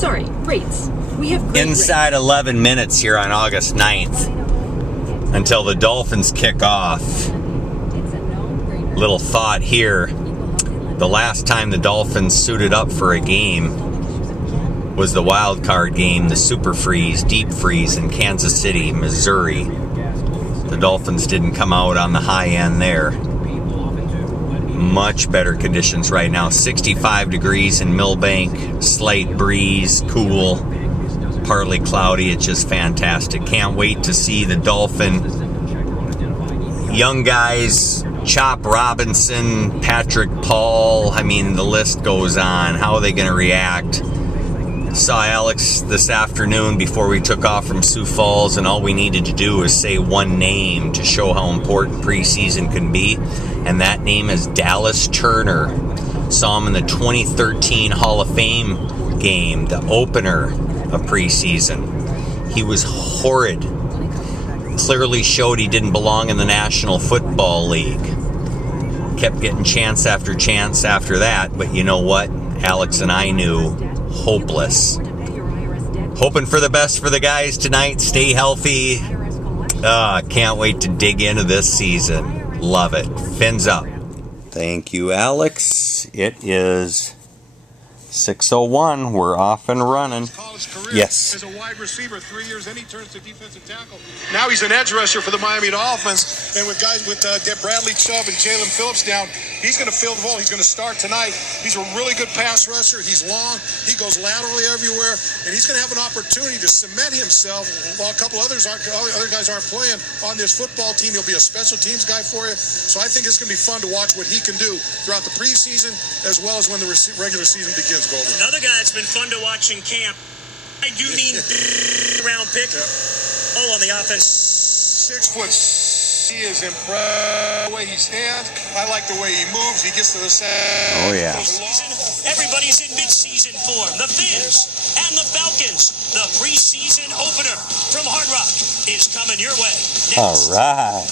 Sorry, rates. We have great inside 11 minutes here on August 9th until the Dolphins kick off. Little thought here. The last time the Dolphins suited up for a game was the wild card game, the Super Freeze, Deep Freeze in Kansas City, Missouri. The Dolphins didn't come out on the high end there. Much better conditions right now. 65 degrees in Millbank, slight breeze, cool, partly cloudy. It's just fantastic. Can't wait to see the Dolphin young guys, Chop Robinson, Patrick Paul. I mean, the list goes on. How are they going to react? Saw Alex this afternoon before we took off from Sioux Falls, and all we needed to do was say one name to show how important preseason can be, and that name is Dallas Turner. Saw him in the 2013 Hall of Fame game, the opener of preseason. He was horrid. Clearly showed he didn't belong in the National Football League. Kept getting chance after chance after that, but you know what? Alex and I knew. Hopeless. Hoping for the best for the guys tonight. Stay healthy. Can't wait to dig into this season. Love it. Fins up. Thank you, Alex. It is 6:01. We're off and running. Yes. As a wide receiver, 3 years, then he turns to defensive tackle. Now he's an edge rusher for the Miami Dolphins. And with guys with Bradley Chubb and Jalen Phillips down, he's going to fill the role. He's going to start tonight. He's a really good pass rusher. He's long. He goes laterally everywhere. And he's going to have an opportunity to cement himself while a couple other guys aren't playing on this football team. He'll be a special teams guy for you. So I think it's going to be fun to watch what he can do throughout the preseason as well as when the regular season begins, Golden. Another guy that's been fun to watch in camp. I do mean round pick. All on the offense. 6 foot. He is impressed the way he stands. I like the way he moves. He gets to the side. Oh, yeah. Everybody's in mid-season form. The Fins and the Falcons. The preseason opener from Hard Rock is coming your way. Next. All right.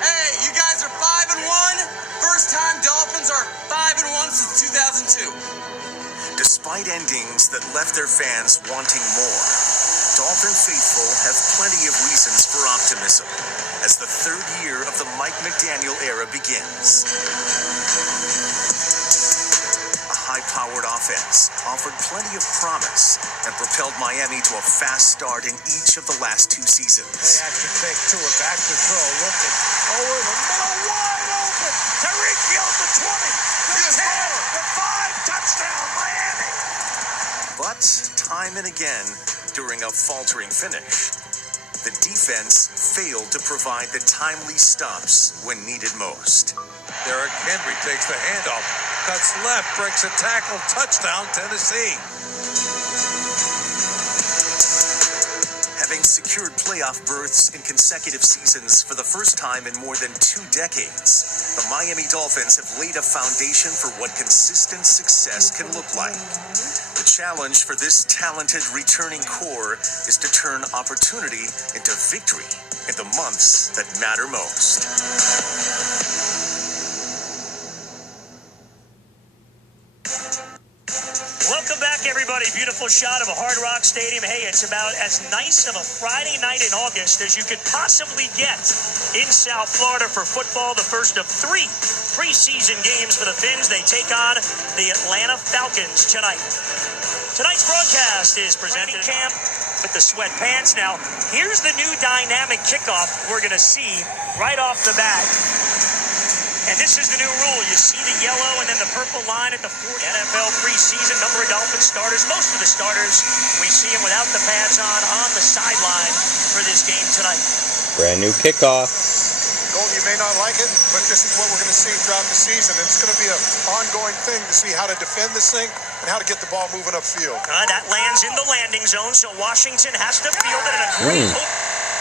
Hey, you guys are 5-1. First time Dolphins are 5-1 since 2002. Despite endings that left their fans wanting more, Dolphin faithful have plenty of reasons for optimism as the third year of the Mike McDaniel era begins. A high-powered offense offered plenty of promise and propelled Miami to a fast start in each of the last 2 seasons. They actually take to it, back to throw, looking over the middle, wide open. Tyreek Hill to 20, to 10, to 5, touchdown, Miami. But time and again, during a faltering finish, the defense failed to provide the timely stops when needed most. Derrick Henry takes the handoff, cuts left, breaks a tackle, touchdown, Tennessee. Having secured playoff berths in consecutive seasons for the first time in more than 2 decades, the Miami Dolphins have laid a foundation for what consistent success can look like. The challenge for this talented returning core is to turn opportunity into victory in the months that matter most. Welcome back, everybody. Beautiful shot of a Hard Rock Stadium. Hey, it's about as nice of a Friday night in August as you could possibly get in South Florida for football. The first of 3 preseason games for the Fins. They take on the Atlanta Falcons tonight. Tonight's broadcast is presented camp with the sweatpants. Now, here's the new dynamic kickoff we're going to see right off the bat. And this is the new rule. You see the yellow and then the purple line at the 4th NFL preseason. Number of Dolphin starters. Most of the starters, we see them without the pads on the sideline for this game tonight. Brand new kickoff. Golden, you may not like it, but this is what we're going to see throughout the season. It's going to be an ongoing thing to see how to defend this thing and how to get the ball moving upfield. That lands in the landing zone, so Washington has to field it in a great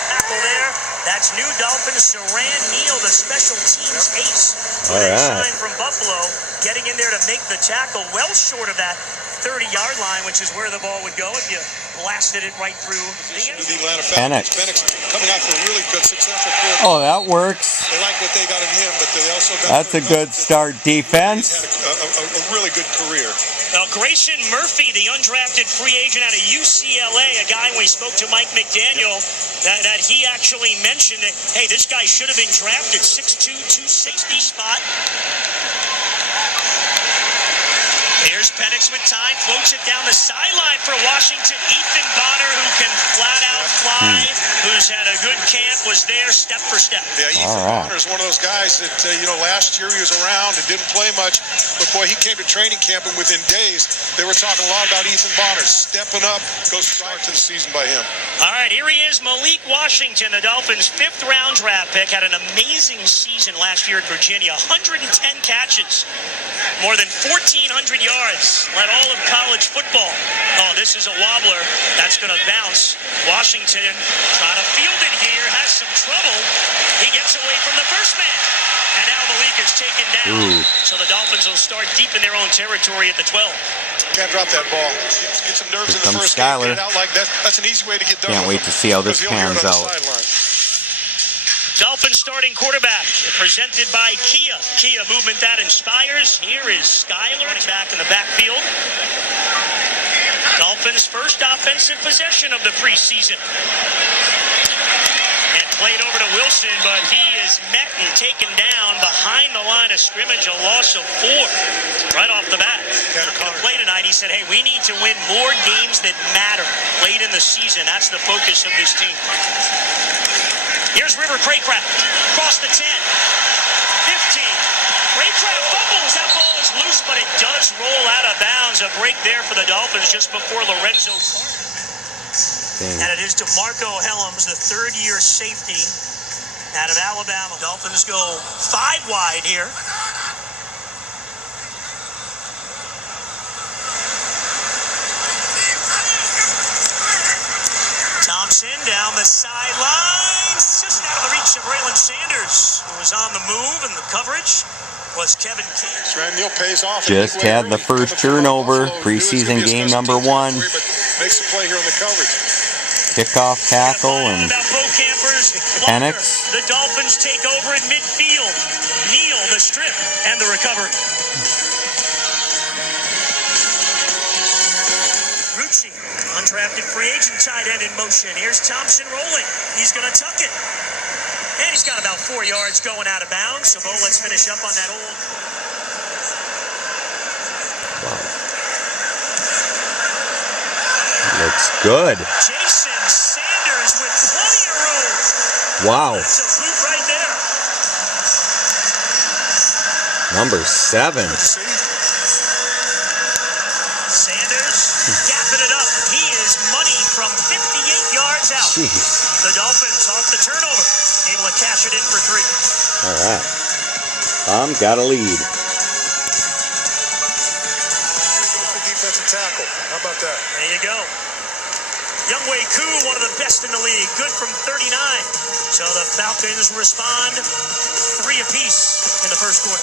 tackle there. That's new Dolphins, Saran Neal, the special teams ace. All right. Sign from Buffalo, getting in there to make the tackle well short of that 30-yard line, which is where the ball would go if you blasted it right through the end. The Atlanta Penix. Falcons. Penix coming out for a really good, successful career. Oh, that works. They like what they got in him, but they also got. That's a good start defense. He's had a really good career. Now, Grayson Murphy, the undrafted free agent out of UCLA, a guy when we spoke to Mike McDaniel, that he actually mentioned that, hey, this guy should have been drafted 6'2", 260 spot. Here's Penix with time, floats it down the sideline for Washington. Ethan Bonner, who can flat out fly, who's had a good camp, was there step for step. Yeah, Ethan Bonner is one of those guys that, last year he was around and didn't play much, but boy, he came to training camp and within days, they were talking a lot about Ethan Bonner stepping up, goes straight to the season by him. All right, here he is, Malik Washington, the Dolphins' 5th round draft pick, had an amazing season last year at Virginia, 110 catches, more than 1,400 yards, led all of college football. Oh, this is a wobbler. That's going to bounce. Washington trying to field it here, has some trouble. He gets away from the first man. And now Malik is taken down. So the Dolphins will start deep in their own territory at the 12. Can't drop that ball. Get some nerves in the first game. Get it out like that. That's an easy way to get done. Can't wait to see how this pans out. Dolphins starting quarterback, presented by Kia. Kia, movement that inspires. Here is Skyler, back in the backfield. Dolphins' first offensive possession of the preseason. And played over to Wilson, but he is met and taken down behind the line of scrimmage, a loss of 4 right off the bat. After the play tonight, he said, hey, we need to win more games that matter late in the season. That's the focus of this team. Here's River Craycraft, across the 10, 15. Craycraft fumbles, that ball is loose, but it does roll out of bounds. A break there for the Dolphins just before Lorenzo Carter. And it is DeMarco Helms, the third-year safety out of Alabama. Dolphins go 5 wide here. Thompson down the sideline, just out of the reach of Braylon Sanders, who was on the move, and the coverage was Kevin King. Neal pays off. Just had the first turnover, preseason game number 1. Makes the play here on the coverage. Kickoff tackle and Penix. The Dolphins take over in midfield. Neal, the strip, and the recovery. Rucci, undrafted free agent tight end in motion. Here's Thompson rolling. He's going to tuck it. And he's got about 4 yards going out of bounds. So, Bo, let's finish up on that old. Looks good. Jason Sanders with plenty of room. Wow. That's a boot right there. Number 7. Sanders gapping it up. He is money from 58 yards out. Jeez. The Dolphins off the turnover, able to cash it in for 3. All right. Got a lead. Defensive tackle. How about that? There you go. Younghoe Koo, one of the best in the league, good from 39. So the Falcons respond 3 apiece in the first quarter.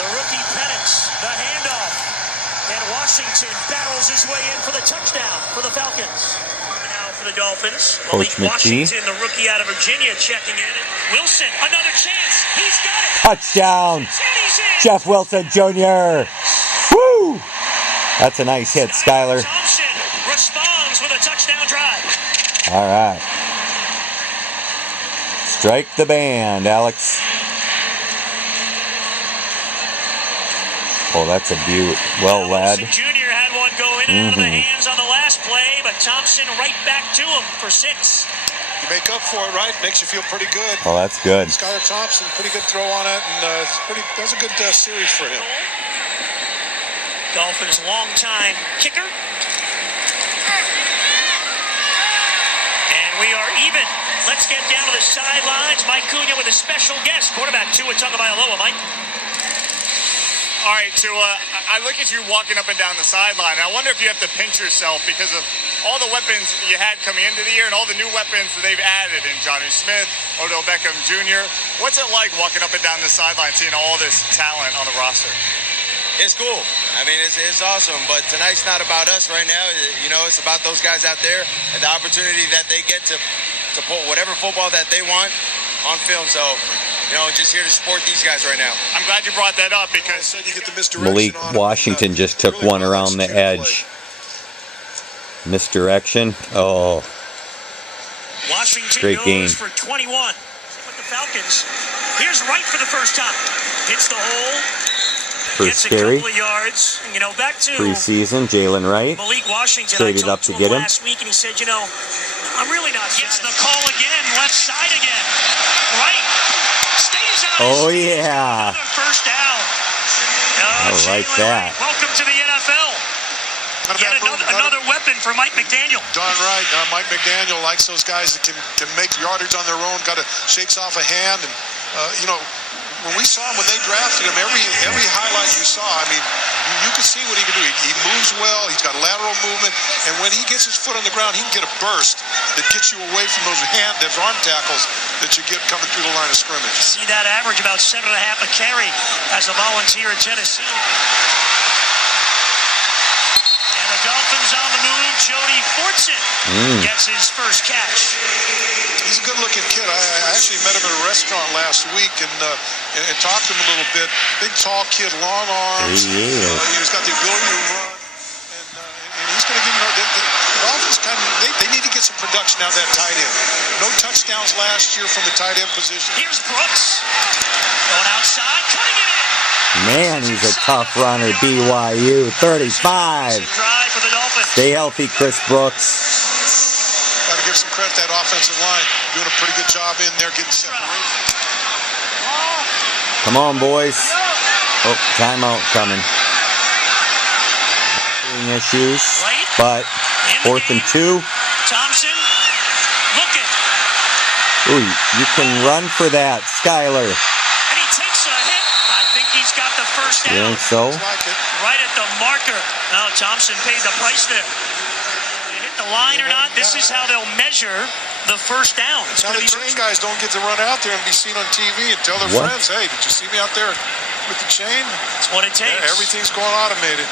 The rookie Penix, the handoff, and Washington battles his way in for the touchdown for the Falcons. Now for the Dolphins, Coach Malik McGee. Washington, the rookie out of Virginia, checking in. Wilson, another chance. He's got it. Touchdown. And he's in. Jeff Wilson Jr. Woo! That's a nice hit, Skyler. Thompson responds with a touchdown drive. All right. Strike the band, Alex. Oh, that's a beaut. Well led. Wilson Jr. had one go in and out of the hands on the last play, but Thompson right back to him for 6. You make up for it, right? Makes you feel pretty good. Oh, that's good. Skylar Thompson, pretty good throw on it, and that's a good series for him. Dolphins' longtime kicker. And we are even. Let's get down to the sidelines. Mike Cunha with a special guest. Quarterback Tua Tagovailoa, Mike. All right, Tua, I look at you walking up and down the sideline. I wonder if you have to pinch yourself because of all the weapons you had coming into the year and all the new weapons that they've added in Johnny Smith, Odell Beckham Jr. What's it like walking up and down the sideline, seeing all this talent on the roster? It's cool. I mean, it's awesome. But tonight's not about us right now. You know, it's about those guys out there and the opportunity that they get to put whatever football that they want on film. So, you know, just here to support these guys right now. I'm glad you brought that up because you get the misdirection Malik on Washington just took one around the edge. Misdirection. Oh. Washington Great game. goes for 21. With the Falcons. Here's Wright for the first time. Hits the hole. First Gets a carry. couple of yards. You know, back to Preseason, Jalen Wright. Malik Washington. Traded up to get him. Last week, and he said, you know, I'm really not. Gets the call again. Left side again. Right. Stays on Oh, his feet. yeah. Another first down. I like Jalen that. Wright, welcome to the NFL. Yet another weapon for Mike McDaniel. Darn right. Mike McDaniel likes those guys that can make yardage on their own, shakes off a hand. And, you know, when we saw him, when they drafted him, every highlight you saw, I mean, you can see what he can do. He moves well. He's got lateral movement. And when he gets his foot on the ground, he can get a burst that gets you away from those arm tackles that you get coming through the line of scrimmage. See that average, about 7.5 a carry as a volunteer in Tennessee. Dolphins on the move. Jody Fortson gets his first catch. He's a good-looking kid. I actually met him at a restaurant last week and talked to him a little bit. Big, tall kid, long arms. He's got the ability to run, and he's going to give you. The Dolphins they need to get some production out of that tight end. No touchdowns last year from the tight end position. Here's Brooks going outside, cutting it in. Man, he's a tough runner. BYU 35. For the Dolphins. Stay healthy, Chris Brooks. Got to give some credit to that offensive line. Doing a pretty good job in there, getting separated. Come on, boys. Oh, timeout coming. Issues, but 4th and 2. Thompson, looking. Ooh, you can run for that, Skyler. And he takes a hit. I think he's got the first down. You think so? Right at the marker. Now Thompson paid the price there. They hit the line or not, this is how they'll measure the first down. Now the chain guys don't get to run out there and be seen on TV and tell their friends, hey, did you see me out there with the chain? That's what it takes. Yeah, everything's going automated.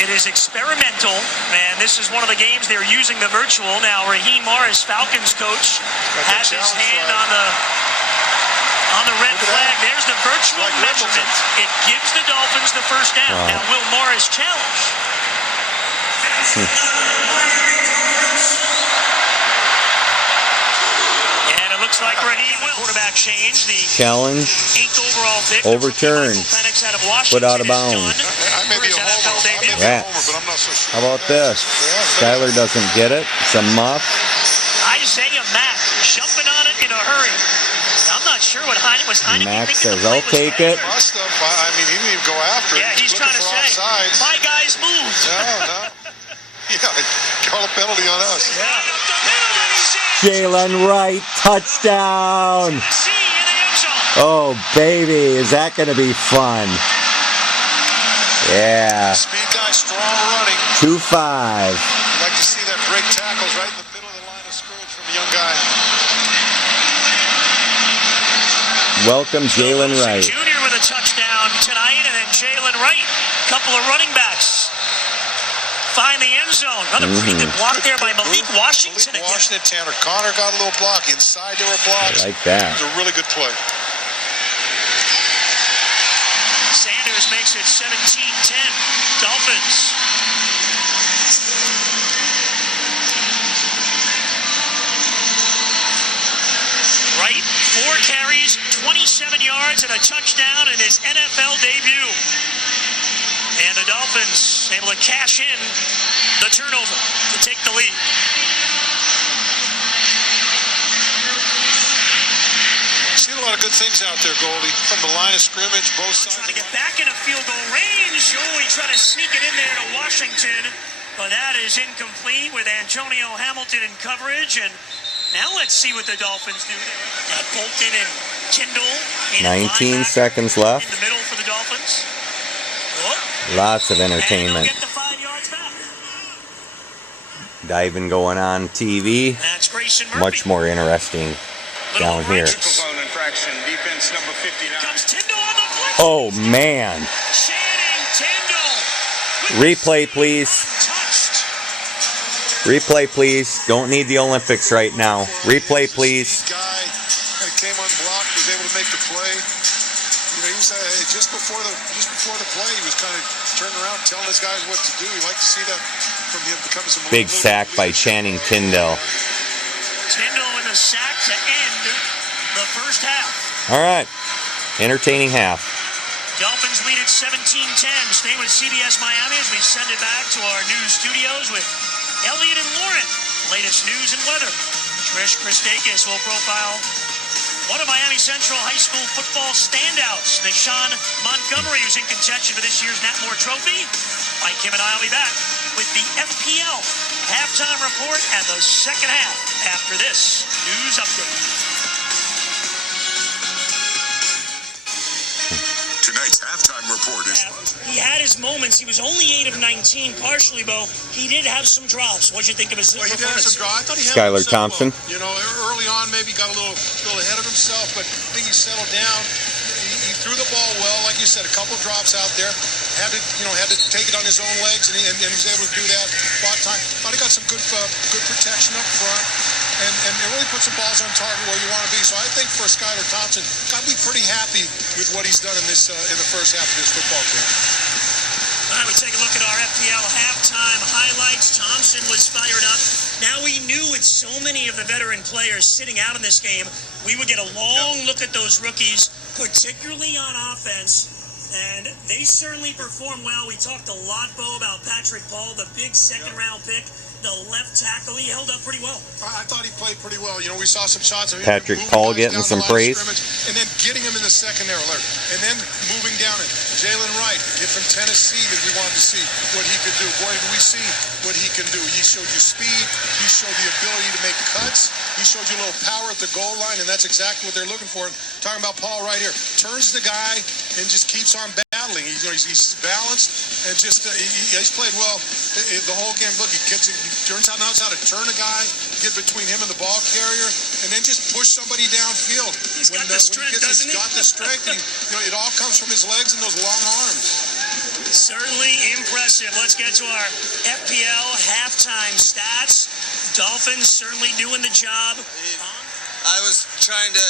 It is experimental, and this is one of the games they're using the virtual. Now Raheem Morris, Falcons coach, has his hand on the red flag. There's the virtual measurement. It gives the Dolphins the first down. Now will Morris challenge? And it looks like Raheem will. Quarterback change. The challenge 8th overall pick. overturned. Put out of bounds. I may be a homer, but I'm not so sure. How about this? Skyler doesn't get it. It's a muff. Isaiah Mack jumping on it in a hurry. I'm not sure what Heineken was. Max says, I'll take it. Must have. I mean, he didn't even go after it. Yeah, he's trying to say, my guys moved. No. Yeah, call a penalty on us. Jalen Wright, touchdown. Oh, baby, is that going to be fun? Yeah. Speed guy, strong running. 2-5. You'd like to see that break tackles right in the middle of the line of scrimmage from a young guy. Welcome, Jalen Wright. Junior with a touchdown tonight, and then Jalen Wright, couple of running backs. Find the end zone. Another pretty good block there by Malik Washington. Tanner Connor got a little block. Inside there were blocks. I like that. It was a really good play. Sanders makes it 17-10. Dolphins. Wright, 4 carries, 27 yards, and a touchdown in his NFL debut. And the Dolphins able to cash in the turnover to take the lead. Seen a lot of good things out there, Goldie. From the line of scrimmage, both sides. Trying to get back in a field goal range. Oh, he tried to sneak it in there to Washington. But that is incomplete with Antonio Hamilton in coverage. And now let's see what the Dolphins do. Got Bolton and Kindle. 19 seconds left. In the middle for the Dolphins. Lots of entertainment. Get the 5 yards back. Diving going on TV. That's Grayson Murphy. Much more interesting down here. Comes Tyndall on the blitz. Oh, man. Channing Replay, please. Replay, please. Don't need the Olympics right now. Replay, please. Guy kind of came unblocked, was able to make the play. You know, he was just before the play, he was kind of turning around, telling his guys what to do. You like to see that from him becoming some Big sack by Channing Tindall. Tindall in the sack to end the first half. All right. Entertaining half. Dolphins lead at 17-10. Stay with CBS Miami as we send it back to our news studios with Elliot and Lauren. Latest news and weather. Trish Christakis will profile one of Miami Central High School football standouts, Deshaun Montgomery, who's in contention for this year's Natmore Trophy. Mike, Kim, and I will be back with the FPL halftime report and the second half after this news update. Tonight's halftime report is... He had his moments. He was only 8 of 19, partially, Bo. He did have some drops. What'd you think of his Well, he did have performance? some draw. I thought he Skylar handled himself Thompson. well. You know, early on, maybe got a little ahead of himself, but I think he settled down. He threw the ball well, like you said, a couple drops out there. Had to take it on his own legs, and he was able to do that. Bought time. Thought he got some good protection up front, and really put some balls on target where you want to be. So I think for Skylar Thompson, got to be pretty happy with what he's done in the first half of this football team. All right, we take a look at our FPL halftime highlights. Thompson was fired up. Now we knew with so many of the veteran players sitting out in this game, we would get a long look at those rookies, particularly on offense. And they certainly performed well. We talked a lot, Bo, about Patrick Paul, the big second-round pick, the left tackle. He held up pretty well. I thought he played pretty well. You know, we saw some shots of him. Patrick Paul getting some praise. And then getting him in the secondary alert. And then moving down it. Jalen Wright, kid from Tennessee that we wanted to see what he could do. Boy, did we see what he can do. He showed you speed. He showed the ability to make cuts. He showed you a little power at the goal line, and that's exactly what they're looking for. Talking about Paul right here. Turns the guy and just keeps on battling. He's balanced and just he's played well the whole game. Look, he turns out knows how to turn a guy, get between him and the ball carrier, and then just push somebody downfield. He's got the strength, doesn't he? He's got the strength, and it all comes from his legs and those long arms. Certainly impressive. Let's get to our FPL halftime stats. Dolphins certainly doing the job. I was trying to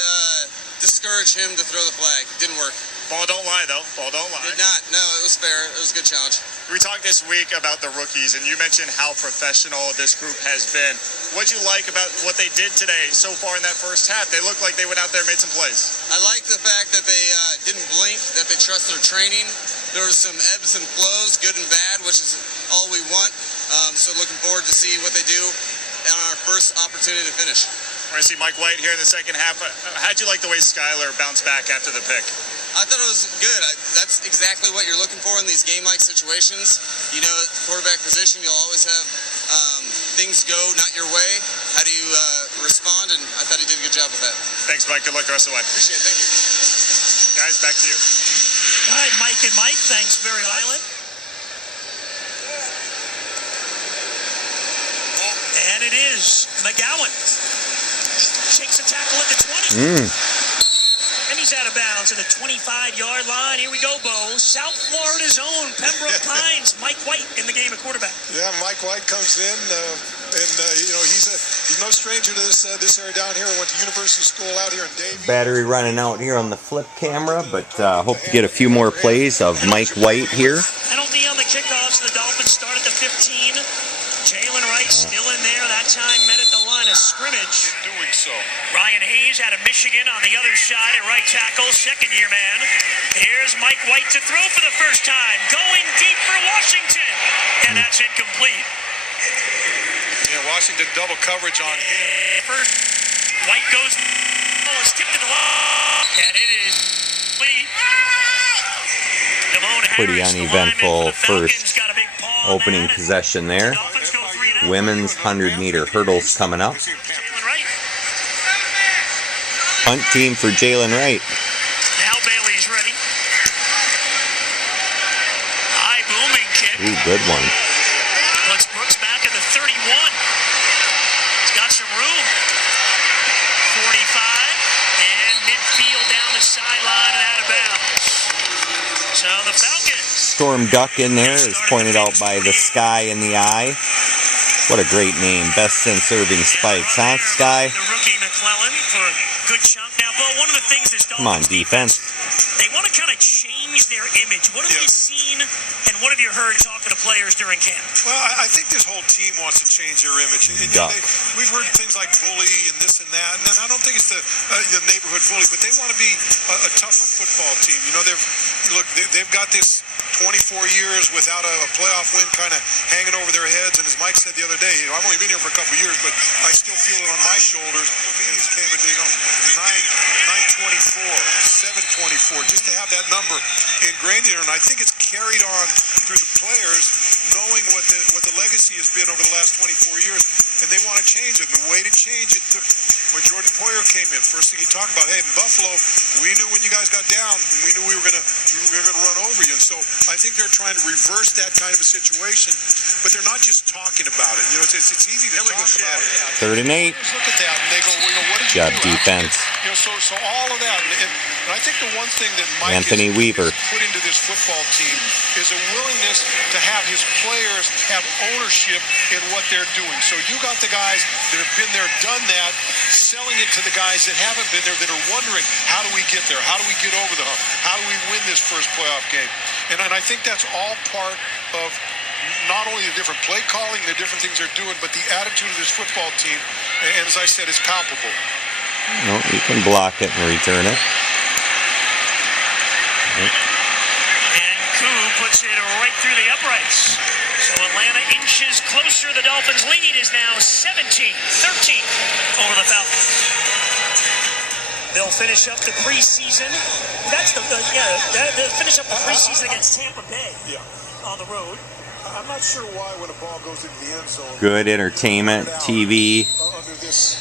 discourage him to throw the flag. Didn't work. Ball don't lie, though. Ball don't lie. Did not. No, it was fair. It was a good challenge. We talked this week about the rookies, and you mentioned how professional this group has been. What'd you like about what they did today so far in that first half? They looked like they went out there and made some plays. I like the fact that they didn't blink, that they trust their training. There was some ebbs and flows, good and bad, which is all we want. So looking forward to see what they do on our first opportunity to finish. We're going to see Mike White here in the second half. How'd you like the way Skylar bounced back after the pick? I thought it was good. That's exactly what you're looking for in these game-like situations. You know, at the quarterback position, you'll always have things go not your way. How do you respond? And I thought he did a good job with that. Thanks, Mike. Good luck the rest of the way. Appreciate it. Thank you. Guys, back to you. All right, Mike and Mike, thanks very much. And it is McGowan. Takes a tackle at the 20. And he's out of bounds at the 25-yard line. Here we go, Bo. South Florida's own Pembroke Pines. Mike White in the game at quarterback. Yeah, Mike White comes in, he's no stranger to this area down here. Went to university school out here in Davie. Battery running out here on the flip camera, but hope to get a few more plays of Mike White here. Penalty on the kickoffs. The Dolphins start at the 15. Jalen Wright still in there. That time met at the line of scrimmage. Doing so. Ryan Hayes out of Michigan on the other side at right tackle, second-year man. Here's Mike White to throw for the first time. Going deep for Washington. And that's incomplete. Yeah, Washington double coverage on him. First, White goes. Ball is tipped to the wall. And it is complete. Pretty uneventful first opening possession there. Women's 100-meter hurdles coming up. Punt team for Jalen Wright. Now Bailey's ready. High booming kick. Ooh, good one. Puts Brooks back at the 31. He's got some room. 45 and midfield down the sideline and out of bounds. So the Falcons Storm Duck in there, as pointed out by the Sky in the Eye. What a great name. Best since serving spikes, huh, Sky? The rookie McClellan for a good chunk. Now, Bo, one of the things this Come on, defense. they want to kind of change their image. What have you seen and what have you heard talking to players during camp? Well, I think this whole team wants to change their image. And, we've heard things like bully and this and that, and I don't think it's the neighborhood bully, but they want to be a tougher football team. You know, they've got this 24 years without a playoff win kind of hanging over their heads, and as Mike said the other day, I've only been here for a couple years, but I still feel it on my shoulders. The meetings came at 924, 724, just to have that number ingrained in her, and I think it's carried on through the players, knowing what the legacy has been over the last 24 years, and they want to change it. And the way to change it, when Jordan Poyer came in, first thing he talked about, hey, in Buffalo, we knew when you guys got down, we knew we were gonna run over you. And so I think they're trying to reverse that kind of a situation, but they're not just talking about it. You know, it's easy to talk about it. 3rd and 8. Look at that, and they go, what did you Job do? defense. You know, so all of that, and I think the one thing that Mike Anthony Weaver is put into this football team is a willingness to have his players have ownership in what they're doing. So you got the guys that have been there, done that, selling it to the guys that haven't been there, that are wondering, how do we get there? How do we get over the hump? How do we win this first playoff game? And I think that's all part of not only the different play calling, the different things they're doing, but the attitude of this football team. And as I said, it's palpable. No, you can block it and return it. And Koo puts it right through the uprights. So Atlanta inches closer. The Dolphins' lead is now 17-13 over the Falcons. They'll finish up the preseason. That's they'll finish up the preseason against Tampa Bay on the road. I'm not sure why when a ball goes into the end zone. Good entertainment, TV, Under this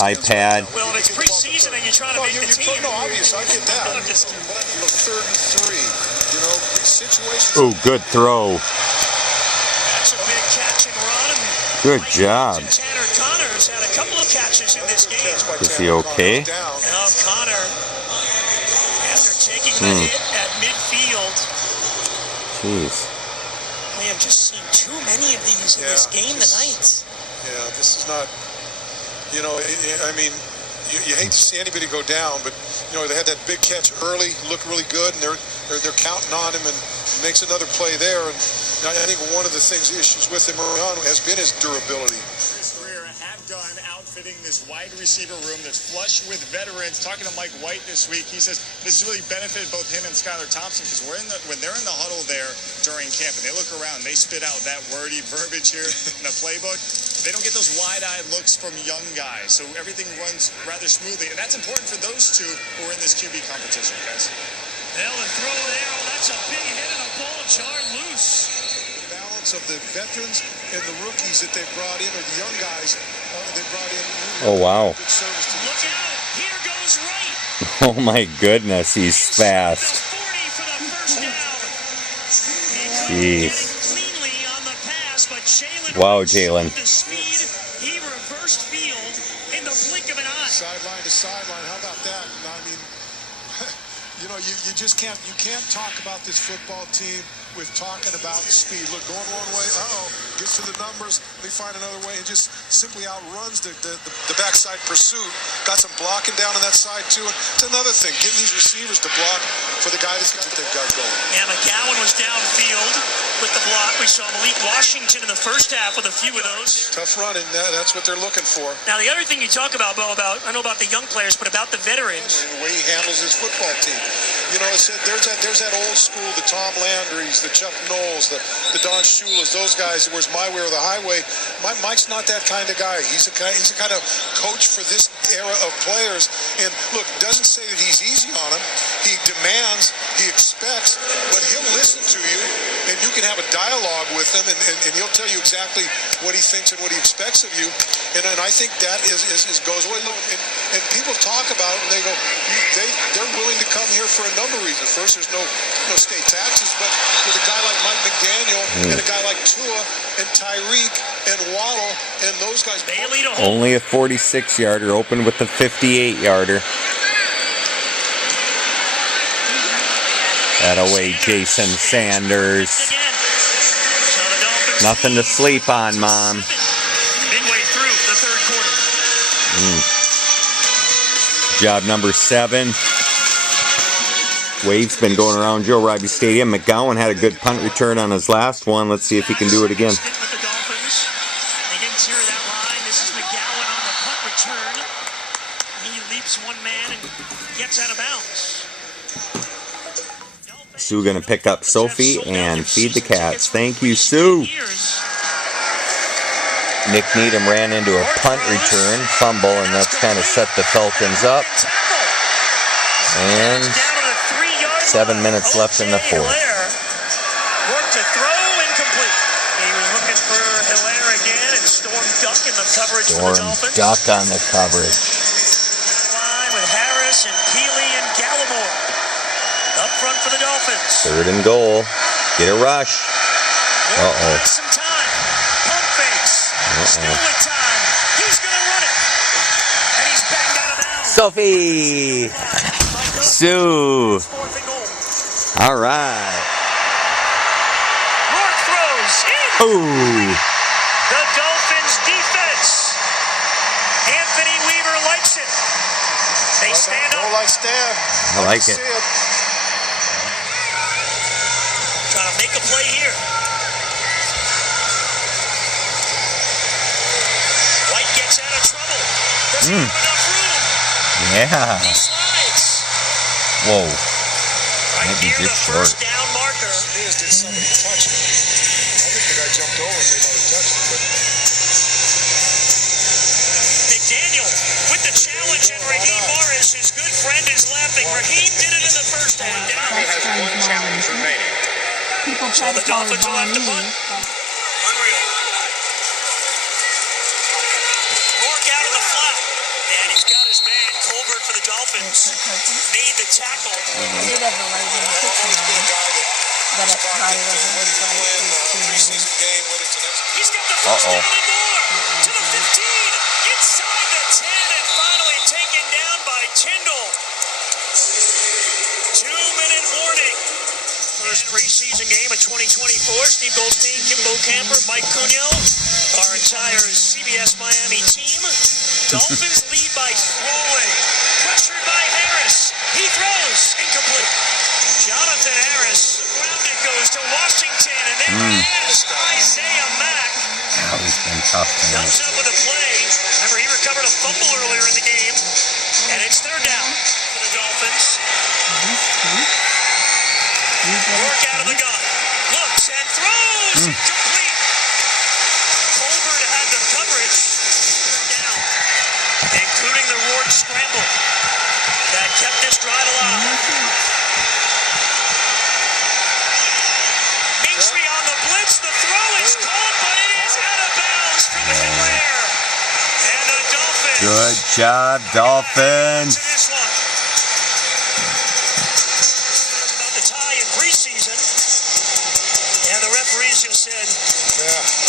iPad. Well, if it's preseason and you're trying to make the team. No, obvious, I get that. But 3rd and 3, you know, situations. Oh, good throw. That's a big catch and run. Good job. Tanner Connor's had a couple of catches in this game. Is he okay? Now Connor, after taking the hit at midfield. Jeez. We have just seen too many of these in this game tonight. Yeah, this is not, you know, I mean, you hate to see anybody go down, but, you know, they had that big catch early, looked really good, and they're counting on him, and he makes another play there. And I think one of the issues with him early on has been his durability. Done outfitting this wide receiver room that's flush with veterans. Talking to Mike White this week, he says this has really benefited both him and Skylar Thompson because when they're in the huddle there during camp and they look around, they spit out that wordy verbiage here in the playbook. They don't get those wide-eyed looks from young guys, so everything runs rather smoothly, and that's important for those two who are in this QB competition, guys. Hell, and throw there. Oh, that's a big hit and a ball jarred loose. The balance of the veterans and the rookies that they brought in, or the young guys they brought in. Oh, wow. Look out. Here goes right. Oh, my goodness. He's fast. Jeez. Wow, Jalen. He reversed field in the blink of an eye. Sideline to sideline. How about that? I mean, you know, you just can't talk about this football team with talking about speed. Look, going one way, gets to the numbers, they find another way, and just simply outruns the backside pursuit. Got some blocking down on that side, too. And it's another thing, getting these receivers to block for the guy that they've got going. Yeah, McGowan was downfield with the block. We saw Malik Washington in the first half with a few of those. Tough running, that's what they're looking for. Now, the other thing you talk about, Bo, I know about the young players, but about the veterans. And the way he handles his football team. You know, there's that old school, the Tom Landrys, the Chuck Knowles, the Don Shulas, those guys. Where's my way or the highway? Mike's not that kind of guy. He's the kind of coach for this era of players. And look, doesn't say that he's easy on him. He demands, he expects, but he'll listen to you, and you can have a dialogue with him, and he'll tell you exactly what he thinks and what he expects of you. And I think that goes away. Look, and people talk about it, and they go, they're willing to come here for a number of reasons. First, there's no state taxes, but with a guy like Mike McDaniel and a guy like Tua and Tyreek and Waddle and those guys. Only a 46-yarder, open with the 58-yarder. That away, Jason Sanders. Nothing to sleep on, Mom. Midway through the third quarter. Job number 7. Wave's been going around Joe Robbie Stadium. McGowan had a good punt return on his last one. Let's see if he can do it again. Sue gonna pick up Sophie and feed the cats. Thank you, Sue. Nick Needham ran into a punt return, fumble, and that's kind of set the Falcons up. And 7 minutes left in the fourth. Worked to throw, incomplete. He was looking for Hilaire again, and Storm Duck in the coverage for the Dolphins. Storm Duck on the coverage. Line with Harris and Keeley and Gallimore. Up front for the Dolphins. 3rd and goal. Get a rush. Uh-oh. Some time. Pump fakes. Still with time. He's going to run it. And he's banged out of bounds. Sophie. Sue. All right. Rourke throws in. Ooh. The Dolphins defense. Anthony Weaver likes it. They stand up. Like Stan. I like it. Trying to make a play here. White gets out of trouble. Doesn't have enough room. Yeah. He slides. Whoa. Right Maybe near the just first short. down marker. Did somebody touch him? I think the guy jumped over and they might have touched him. But McDaniel with the challenge, and Raheem Morris, his good friend, is laughing. Raheem did it in the first half. he has one challenge remaining. People try to The call it Dolphins will have to punt. Unreal. Rourke out of the flat. And he's got his man, Colbert, for the Dolphins. Made the tackle. I did have the light in the kitchen on, but it probably wasn't as bright as He's got the first down and more. To the 15. Inside the 10 and finally taken down by Tyndall. 2-minute warning. First preseason game of 2024. Steve Goldstein, Kimbo Camper, Mike Cunyo, our entire CBS Miami team. Dolphins lead by throwing. Pressured by Harris. He throws. Incomplete. Jonathan Harris. Grounded goes to Washington. And there is Isaiah Mack. Oh, he's been tough tonight. Comes up with a play. Remember, he recovered a fumble earlier in the game. And it's 3rd down for the Dolphins. Rourke out of the gun. Looks and throws. Incomplete. Colbert had the coverage. Down. Including the Rourke scramble. That kept this drive alive. Minxley on the blitz. The throw is caught, but it is out of bounds from Hilaire. And the Dolphins. Good job, Dolphins. To this one. About the tie in preseason. And the referees just said,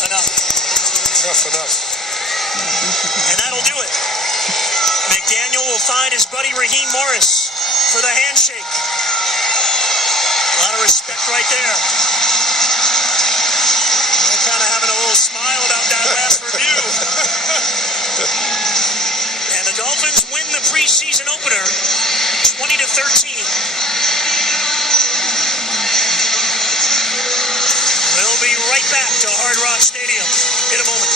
enough. enough. And that'll do it. McDaniel will find his buddy Raheem Morris for the handshake. A lot of respect right there. They're kind of having a little smile about that last review. And the Dolphins win the preseason opener 20-13. We'll be right back to Hard Rock Stadium in a moment.